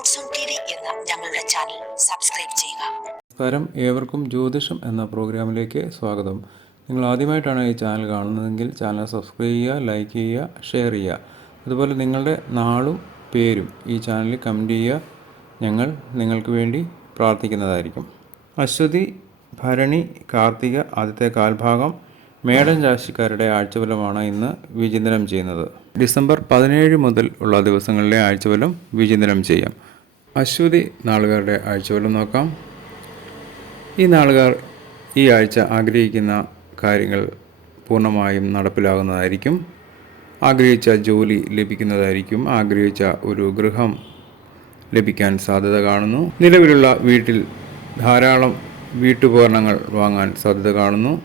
എന്ന ഞങ്ങളുടെ channel subscribe ചെയ്യുക. നമസ്കാരം. ഏവർക്കും ജ്യോതിഷം എന്ന പ്രോഗ്രാമിലേക്ക് സ്വാഗതം. നിങ്ങൾ ആദ്യമായിട്ടാണ് ഈ ചാനൽ കാണുന്നതെങ്കിൽ ചാനൽ സബ്സ്ക്രൈബ് ചെയ്യുക ലൈക്ക് ചെയ്യുക ഷെയർ ചെയ്യുക. അതുപോലെ നിങ്ങളുടെ നാളും പേരും ഈ ചാനലിൽ കമന്റ് ചെയ്യുക. ഞങ്ങൾ നിങ്ങൾക്ക് വേണ്ടി പ്രാർത്ഥിക്കുന്നതായിരിക്കും. അശ്വതി ഭരണി കാർത്തിക ആദ്യത്തെ കാൽഭാഗം മേടൻ രാശിക്കാരുടെ ആഴ്ചവലമാണ് ഇന്ന് വിചിന്തനം ചെയ്യുന്നത്. ഡിസംബർ പതിനേഴ് മുതൽ ഉള്ള ദിവസങ്ങളിലെ ആഴ്ചവലം വിചിന്തനം ചെയ്യാം. അശ്വതി നാളുകാരുടെ ആഴ്ചകളും നോക്കാം. ഈ നാളുകാർ ഈ ആഴ്ച ആഗ്രഹിക്കുന്ന കാര്യങ്ങൾ പൂർണമായും നടപ്പിലാകുന്നതായിരിക്കും. ആഗ്രഹിച്ച ജോലി ലഭിക്കുന്നതായിരിക്കും. ആഗ്രഹിച്ച ഒരു ഗൃഹം ലഭിക്കാൻ സാധ്യത കാണുന്നു. നിലവിലുള്ള വീട്ടിൽ ധാരാളം വീട്ടുപകരണങ്ങൾ വാങ്ങാൻ സാധ്യത കാണുന്നു.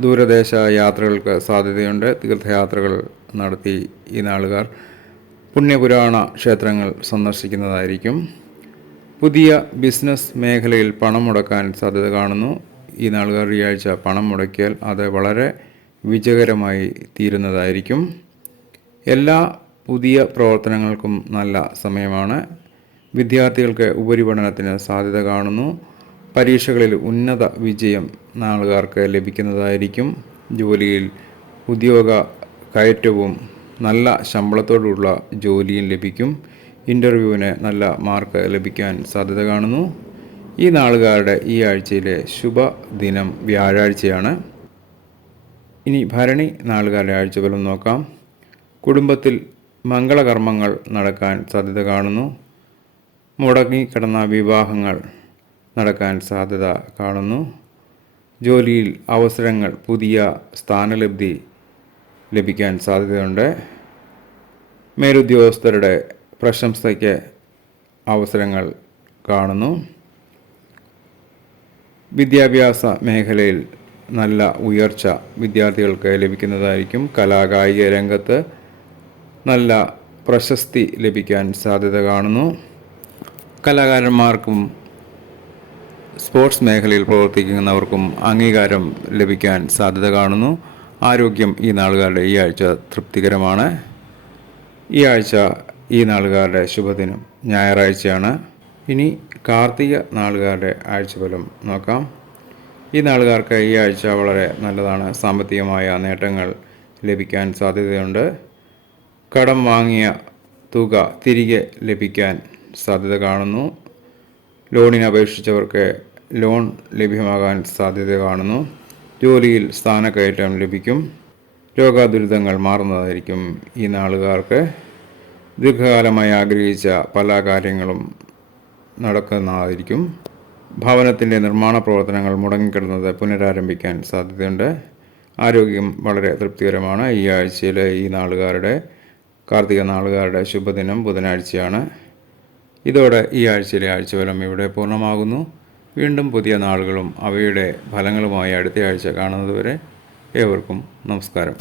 ദൂരദേശ യാത്രകൾക്ക് സാധ്യതയുണ്ട്. തീർത്ഥയാത്രകൾ നടത്തി ഈ നാളുകാർ പുണ്യപുരാണ ക്ഷേത്രങ്ങൾ സന്ദർശിക്കുന്നതായിരിക്കും. പുതിയ ബിസിനസ് മേഖലയിൽ പണം മുടക്കാൻ സാധ്യത കാണുന്നു. ഈ നാളുകാർ ഈ ആഴ്ച പണം മുടക്കിയാൽ അത് വളരെ വിജയകരമായി തീരുന്നതായിരിക്കും. എല്ലാ പുതിയ പ്രവർത്തനങ്ങൾക്കും നല്ല സമയമാണ്. വിദ്യാർത്ഥികൾക്ക് ഉപരിപഠനത്തിന് സാധ്യത കാണുന്നു. പരീക്ഷകളിൽ ഉന്നത വിജയം നാളുകാർക്ക് ലഭിക്കുന്നതായിരിക്കും. ജോലിയിൽ ഉദ്യോഗ കയറ്റവും നല്ല ശമ്പളത്തോടുള്ള ജോലിയും ലഭിക്കും. ഇന്റർവ്യൂവിന് നല്ല മാർക്ക് ലഭിക്കാൻ സാധ്യത കാണുന്നു. ഈ നാളുകാരുടെ ഈ ആഴ്ചയിലെ ശുഭദിനം വ്യാഴാഴ്ചയാണ്. ഇനി ഭരണി നാളുകാരുടെ ആഴ്ചഫലം നോക്കാം. കുടുംബത്തിൽ മംഗളകർമ്മങ്ങൾ നടക്കാൻ സാധ്യത കാണുന്നു. മുടങ്ങി കിടന്ന വിവാഹങ്ങൾ നടക്കാൻ സാധ്യത കാണുന്നു. ജോലിയിൽ അവസരങ്ങൾ പുതിയ സ്ഥാനലബ്ധി ലഭിക്കാൻ സാധ്യതയുണ്ട്. മേലുദ്യോഗസ്ഥരുടെ പ്രശംസയ്ക്ക് അവസരങ്ങൾ കാണുന്നു. വിദ്യാഭ്യാസ മേഖലയിൽ നല്ല ഉയർച്ച വിദ്യാർത്ഥികൾക്ക് ലഭിക്കുന്നതായിരിക്കും. കലാകായിക രംഗത്ത് നല്ല പ്രശസ്തി ലഭിക്കാൻ സാധ്യത കാണുന്നു. കലാകാരന്മാർക്കും സ്പോർട്സ് മേഖലയിൽ പ്രവർത്തിക്കുന്നവർക്കും അംഗീകാരം ലഭിക്കാൻ സാധ്യത കാണുന്നു. ആരോഗ്യം ഈ നാളുകാരുടെ ഈ ആഴ്ച തൃപ്തികരമാണ്. ഈ ആഴ്ച ഈ നാളുകാരുടെ ശുഭദിനം ഞായറാഴ്ചയാണ്. ഇനി കാർത്തിക നാളുകാരുടെ ആഴ്ചഫലം നോക്കാം. ഈ നാളുകാർക്ക് ഈ ആഴ്ച വളരെ നല്ലതാണ്. സാമ്പത്തികമായ നേട്ടങ്ങൾ ലഭിക്കാൻ സാധ്യതയുണ്ട്. കടം വാങ്ങിയ തുക തിരികെ ലഭിക്കാൻ സാധ്യത കാണുന്നു. ലോണിന് അപേക്ഷിച്ചവർക്ക് ലോൺ ലഭ്യമാകാൻ സാധ്യത കാണുന്നു. ജോലിയിൽ സ്ഥാനക്കയറ്റം ലഭിക്കും. രോഗാദുരിതങ്ങൾ മാറുന്നതായിരിക്കും ഈ നാളുകാർക്ക്. ദീർഘകാലമായി ആഗ്രഹിച്ച പല കാര്യങ്ങളും നടക്കുന്നതായിരിക്കും. ഭവനത്തിന്റെ നിർമ്മാണ പ്രവർത്തനങ്ങൾ മുടങ്ങിക്കിടന്നത് പുനരാരംഭിക്കാൻ സാധ്യതയുണ്ട്. ആരോഗ്യം വളരെ തൃപ്തികരമാണ്. ഈ ആഴ്ചയിലെ ഈ നാളുകാരുടെ കാർത്തിക നാളുകാരുടെ ശുഭദിനം ബുധനാഴ്ചയാണ്. ഇതോടെ ഈ ആഴ്ചയിലെ ആഴ്ചവലം ഇവിടെ പൂർണമാകുന്നു. വീണ്ടും പുതിയ നാളുകളും അവയുടെ ഫലങ്ങളുമായി അടുത്ത ആഴ്ച കാണുന്നതുവരെ ഏവർക്കും നമസ്കാരം.